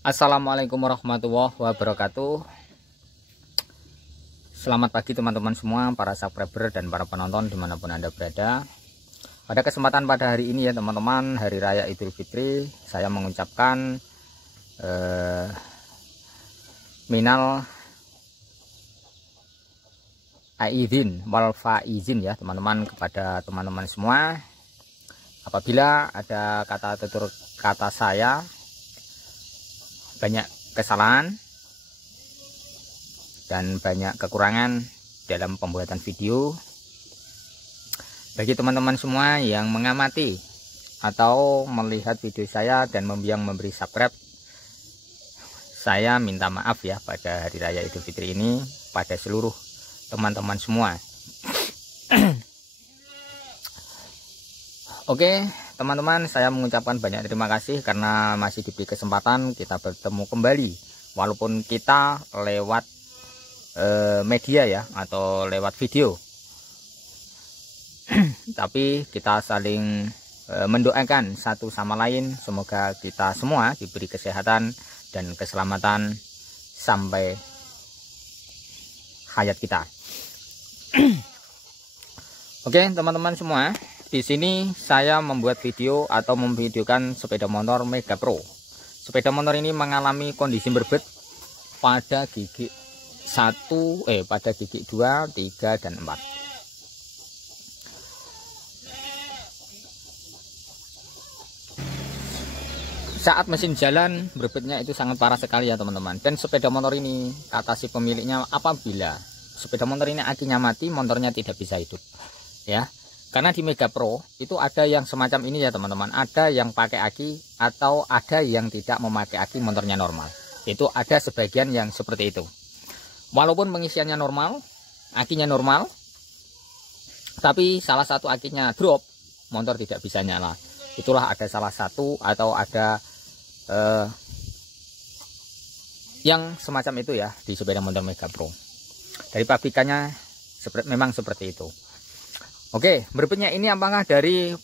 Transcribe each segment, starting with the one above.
Assalamualaikum warahmatullahi wabarakatuh. Selamat pagi teman-teman semua, para subscriber dan para penonton dimanapun Anda berada. Pada kesempatan pada hari ini ya teman-teman, Hari Raya Idul Fitri, saya mengucapkan minal aidin wal faizin ya teman-teman kepada teman-teman semua. Apabila ada kata tutur kata saya banyak kesalahan dan banyak kekurangan dalam pembuatan video, bagi teman-teman semua yang mengamati atau melihat video saya dan yang memberi subscribe, saya minta maaf ya pada Hari Raya Idul Fitri ini pada seluruh teman-teman semua. Oke teman-teman, saya mengucapkan banyak terima kasih karena masih diberi kesempatan kita bertemu kembali, walaupun kita lewat media ya atau lewat video. Tapi kita saling mendoakan satu sama lain, semoga kita semua diberi kesehatan dan keselamatan sampai hayat kita. Oke teman-teman semua, di sini saya membuat video atau memvideokan sepeda motor Mega Pro. Sepeda motor ini mengalami kondisi berbet pada gigi 2, 3 dan 4. Saat mesin jalan berbetnya itu sangat parah sekali ya teman-teman. Dan sepeda motor ini kata si pemiliknya, apabila sepeda motor ini akinya mati, motornya tidak bisa hidup ya. Karena di Mega Pro itu ada yang semacam ini ya teman-teman, ada yang pakai aki atau ada yang tidak memakai aki, motornya normal. Itu ada sebagian yang seperti itu. Walaupun pengisiannya normal, akinya normal, tapi salah satu akinya drop, motor tidak bisa nyala. Itulah ada salah satu atau ada yang semacam itu ya di sepeda motor Mega Pro. Dari pabrikannya memang seperti itu. Oke, berbetnya ini apakah dari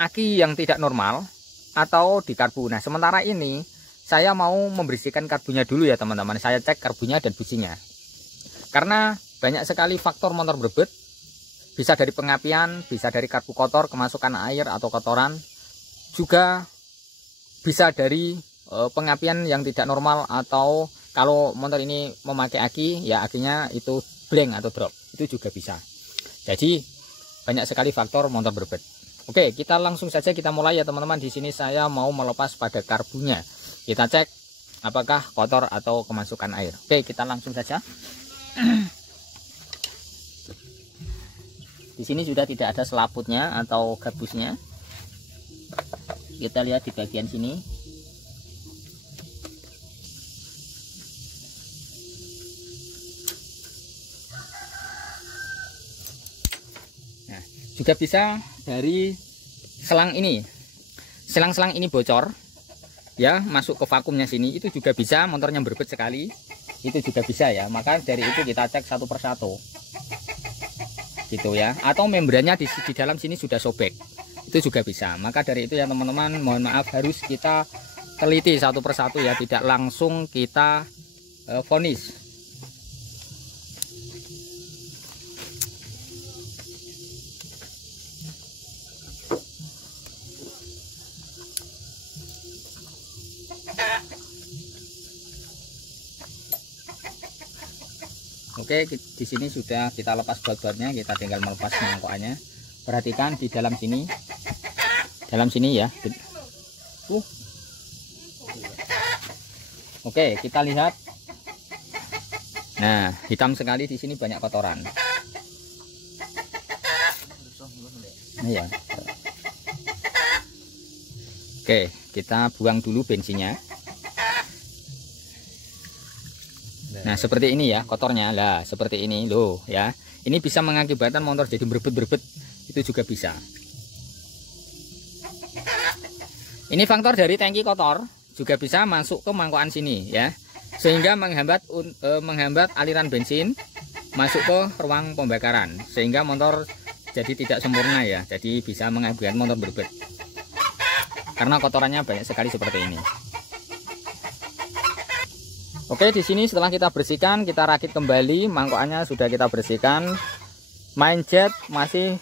aki yang tidak normal atau di karbu. Nah, sementara ini saya mau membersihkan karbunya dulu ya teman-teman. Saya cek karbunya dan businya. Karena banyak sekali faktor motor berbet. Bisa dari pengapian, bisa dari karbu kotor, kemasukan air atau kotoran. Juga bisa dari pengapian yang tidak normal, atau kalau motor ini memakai aki, ya akinya itu blank atau drop. Itu juga bisa. Jadi banyak sekali faktor motor berbet. Oke, kita langsung saja kita mulai ya teman-teman. Di sini saya mau melepas pada karbunya. Kita cek apakah kotor atau kemasukan air. Oke, kita langsung saja. Di sini sudah tidak ada selaputnya atau gabusnya. Kita lihat di bagian sini. Juga bisa dari selang ini, selang-selang ini bocor ya, masuk ke vakumnya sini, itu juga bisa, motornya berbet sekali, itu juga bisa ya. Maka dari itu kita cek satu persatu gitu ya, atau membrannya di dalam sini sudah sobek, itu juga bisa. Maka dari itu ya teman-teman, mohon maaf, harus kita teliti satu persatu ya, tidak langsung kita vonis. Oke, di sini sudah kita lepas baut-bautnya, kita tinggal melepas mangkokannya. Perhatikan di dalam sini ya. Oke, kita lihat. Nah, hitam sekali di sini, banyak kotoran. Nah ya. Oke, kita buang dulu bensinnya. Nah seperti ini ya kotornya, lah seperti ini loh ya. Ini bisa mengakibatkan motor jadi berbet-berbet, itu juga bisa. Ini faktor dari tangki kotor juga bisa masuk ke mangkokan sini ya, sehingga menghambat aliran bensin masuk ke ruang pembakaran, sehingga motor jadi tidak sempurna ya. Jadi bisa mengakibatkan motor berbet karena kotorannya banyak sekali seperti ini. Oke, di sini setelah kita bersihkan, kita rakit kembali. Mangkokannya sudah kita bersihkan. Main jet masih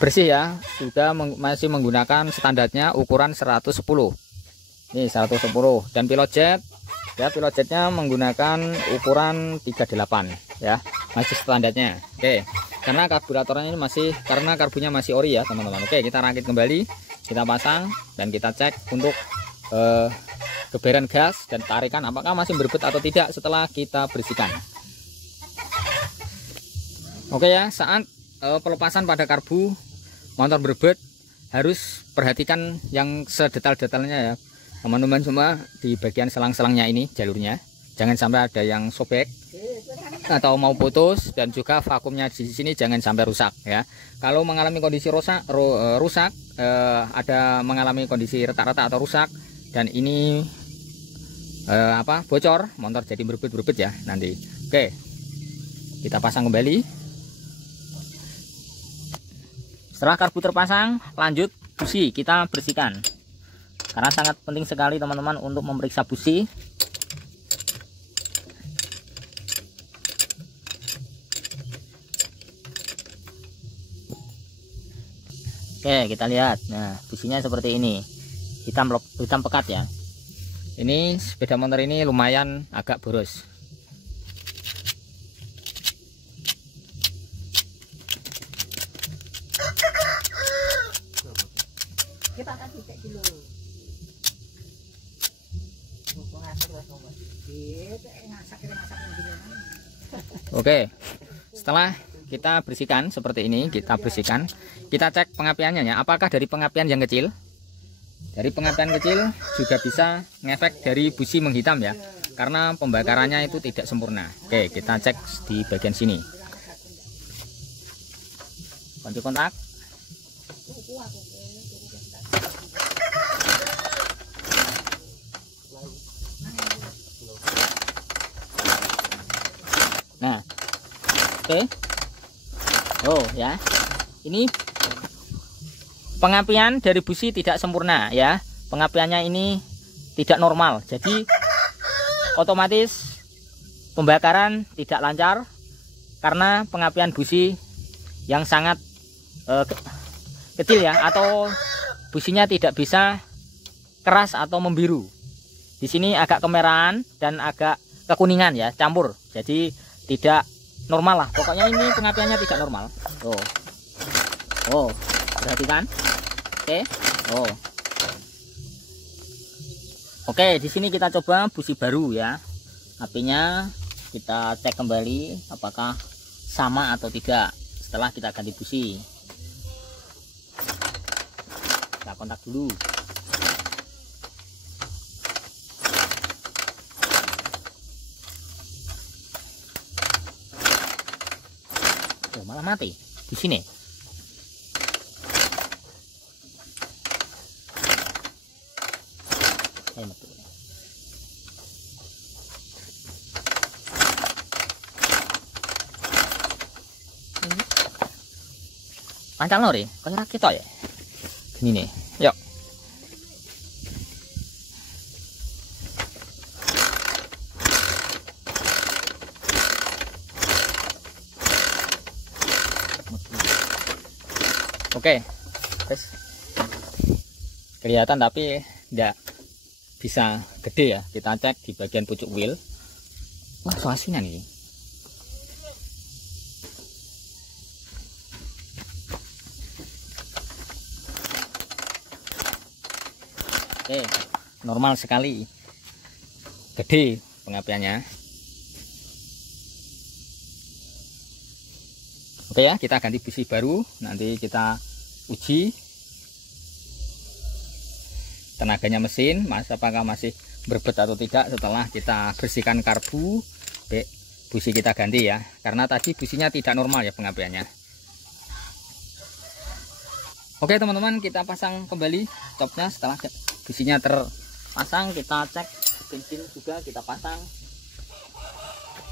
bersih ya, sudah masih menggunakan standarnya ukuran 110. Ini 110. Dan pilot jet ya, pilot jetnya menggunakan ukuran 38 ya, masih standarnya. Oke, karena karburatornya ini masih, karena karbunya masih ori ya teman-teman. Oke, kita rakit kembali, kita pasang dan kita cek untuk geberan gas dan tarikan apakah masih berbet atau tidak setelah kita bersihkan. Oke ya, saat pelepasan pada karbu motor berbet harus perhatikan yang sedetail-detailnya ya teman-teman, semua di bagian selang-selangnya ini jalurnya jangan sampai ada yang sobek atau mau putus, dan juga vakumnya di sini jangan sampai rusak ya. Kalau mengalami kondisi rusak ada mengalami kondisi retak-retak atau rusak dan ini bocor, motor jadi berbet ya nanti. Oke, kita pasang kembali. Setelah karbu terpasang, lanjut busi kita bersihkan, karena sangat penting sekali teman-teman untuk memeriksa busi. Oke, kita lihat. Nah, businya seperti ini, hitam pekat ya. Ini sepeda motor ini lumayan agak boros. Oke, setelah kita bersihkan seperti ini, kita cek pengapiannya ya, apakah dari pengapian yang kecil. Dari pengapian kecil juga bisa ngefek dari busi menghitam ya, karena pembakarannya itu tidak sempurna. Oke, kita cek di bagian sini. Kunci kontak. Nah, oke. Oh ya, ini pengapian dari busi tidak sempurna ya, pengapiannya ini tidak normal, jadi otomatis pembakaran tidak lancar karena pengapian busi yang sangat kecil ya, atau businya tidak bisa keras atau membiru. Di sini agak kemerahan dan agak kekuningan ya, campur, jadi tidak normal lah. Pokoknya ini pengapiannya tidak normal. Oh, perhatikan. Oke, di sini kita coba busi baru ya. Apinya kita cek kembali apakah sama atau tidak setelah kita ganti busi. Kita kontak dulu. Oh, malah mati di sini. Pancal lori, kaya kita ya. Gini nih, yuk. Oke, guys. Kelihatan tapi tidak bisa gede ya. Kita cek di bagian pucuk wheel. Wah, suasinan ini. Oke, normal sekali, gede pengapiannya. Oke ya, kita ganti busi baru, nanti kita uji tenaganya mesin, apakah masih berbet atau tidak setelah kita bersihkan karbu. Busi kita ganti ya, karena tadi businya tidak normal ya pengapiannya. Oke teman-teman, kita pasang kembali stopnya. Setelah businya terpasang, kita cek bensin juga kita pasang.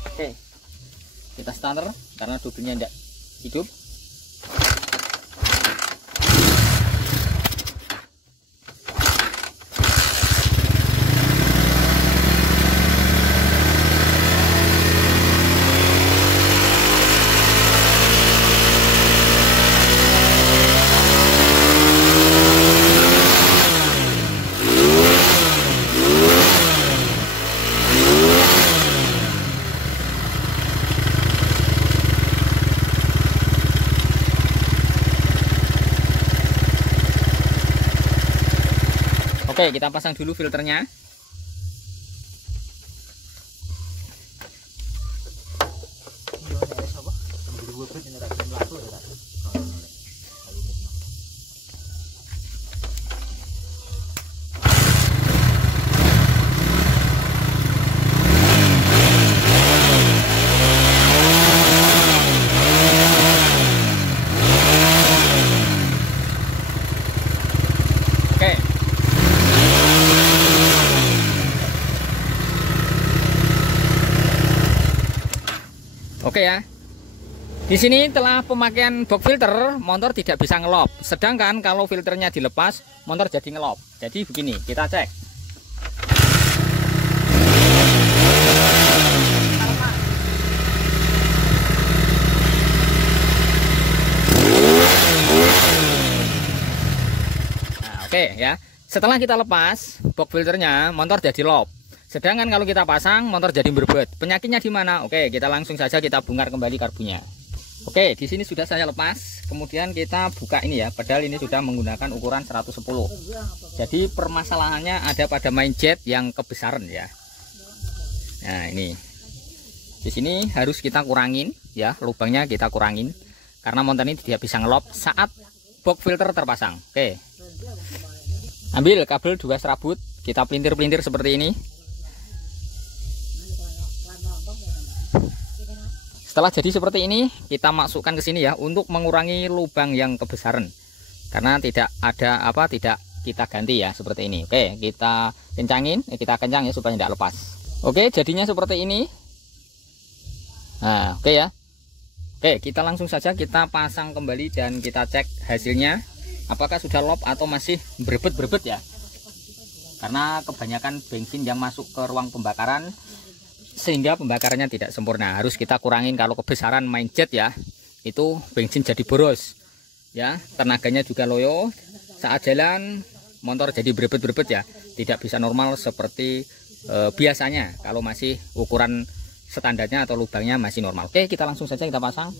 Oke, kita starter karena dudunya tidak hidup. Oke, kita pasang dulu filternya. Oke ya. Di sini telah pemakaian box filter, motor tidak bisa ngelop. Sedangkan kalau filternya dilepas, motor jadi ngelop. Jadi begini, kita cek. Nah, oke ya. Setelah kita lepas box filternya, motor jadi lop. Sedangkan kalau kita pasang, motor jadi berbet. Penyakitnya di mana? Oke, kita langsung saja kita bongkar kembali karbunya. Oke, di sini sudah saya lepas. Kemudian kita buka ini ya. Padahal ini sudah menggunakan ukuran 110. Jadi permasalahannya ada pada main jet yang kebesaran ya. Nah ini. Di sini harus kita kurangin ya, lubangnya kita kurangin. Karena motor ini tidak bisa ngelop saat box filter terpasang. Oke. Ambil kabel 2 serabut, kita pelintir-pelintir seperti ini. Setelah jadi seperti ini, kita masukkan ke sini ya untuk mengurangi lubang yang kebesaran. Karena tidak ada tidak kita ganti ya seperti ini. Oke, kita kencangin, kita kencang ya supaya tidak lepas. Oke, jadinya seperti ini. Nah, oke ya. Oke, kita langsung saja kita pasang kembali dan kita cek hasilnya. Apakah sudah lop atau masih berebet-berebet ya. Karena kebanyakan bensin yang masuk ke ruang pembakaran sehingga pembakarannya tidak sempurna. Harus kita kurangin kalau kebesaran main jet ya. Itu bensin jadi boros. Ya, tenaganya juga loyo. Saat jalan motor jadi berebet-berebet ya. Tidak bisa normal seperti biasanya kalau masih ukuran standarnya atau lubangnya masih normal. Oke, kita langsung saja kita pasang.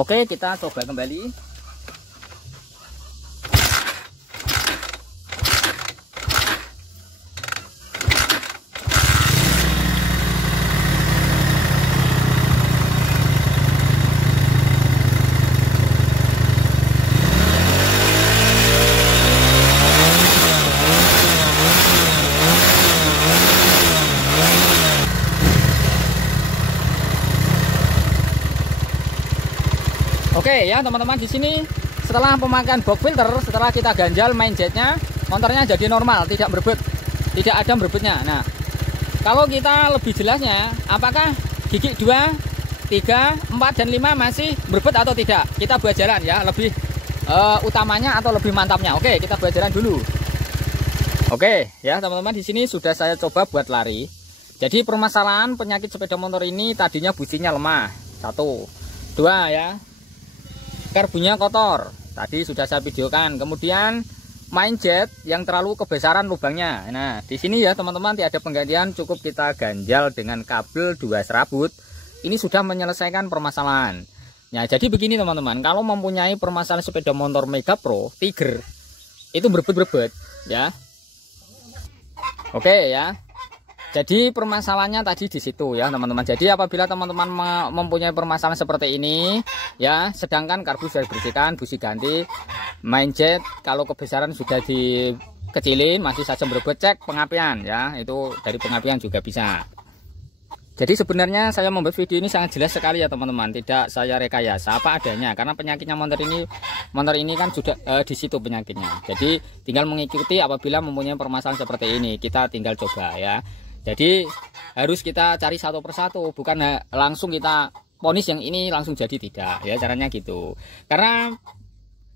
Oke, kita coba kembali. Oke ya teman-teman, di sini setelah pemakaian box filter, setelah kita ganjal main jetnya, motornya jadi normal, tidak berebet, tidak ada berebetnya. Nah, kalau kita lebih jelasnya, apakah gigi 2, 3, 4, dan 5 masih berebet atau tidak? Kita buat jalan ya, lebih utamanya atau lebih mantapnya. Oke, kita buat jalan dulu. Oke ya teman-teman, di sini sudah saya coba buat lari. Jadi permasalahan penyakit sepeda motor ini tadinya businya lemah. 1, 2 ya. Karbunya kotor, tadi sudah saya videokan. Kemudian main jet yang terlalu kebesaran lubangnya. Nah, di sini ya teman-teman, tidak ada penggantian, cukup kita ganjal dengan kabel 2 serabut. Ini sudah menyelesaikan permasalahan. Nah, jadi begini teman-teman, kalau mempunyai permasalahan sepeda motor Mega Pro Tiger itu berebet-berebet ya. Oke ya. Jadi permasalahannya tadi di situ ya teman-teman. Jadi apabila teman-teman mempunyai permasalahan seperti ini ya, sedangkan karbu sudah dibersihkan, busi ganti, main jet kalau kebesaran sudah dikecilin masih saja berebet, cek pengapian ya, itu dari pengapian juga bisa. Jadi sebenarnya saya membuat video ini sangat jelas sekali ya teman-teman, tidak saya rekayasa apa adanya, karena penyakitnya motor ini kan sudah di situ penyakitnya. Jadi tinggal mengikuti apabila mempunyai permasalahan seperti ini, kita tinggal coba ya. Jadi harus kita cari satu persatu, bukan langsung kita ponis yang ini langsung jadi, tidak ya, caranya gitu. Karena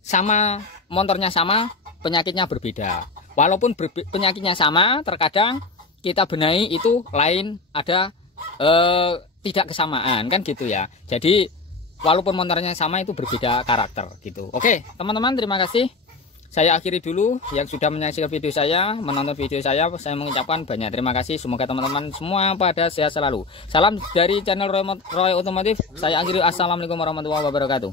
sama motornya sama, penyakitnya berbeda. Walaupun penyakitnya sama, terkadang kita benahi itu lain, ada tidak kesamaan kan gitu ya. Jadi walaupun motornya sama itu berbeda karakter gitu. Oke teman-teman, terima kasih. saya akhiri dulu. Yang sudah menyaksikan video saya, menonton video saya mengucapkan banyak terima kasih. Semoga teman-teman semua pada sehat selalu. Salam dari channel Roy Otomotif. Saya akhiri, assalamualaikum warahmatullahi wabarakatuh.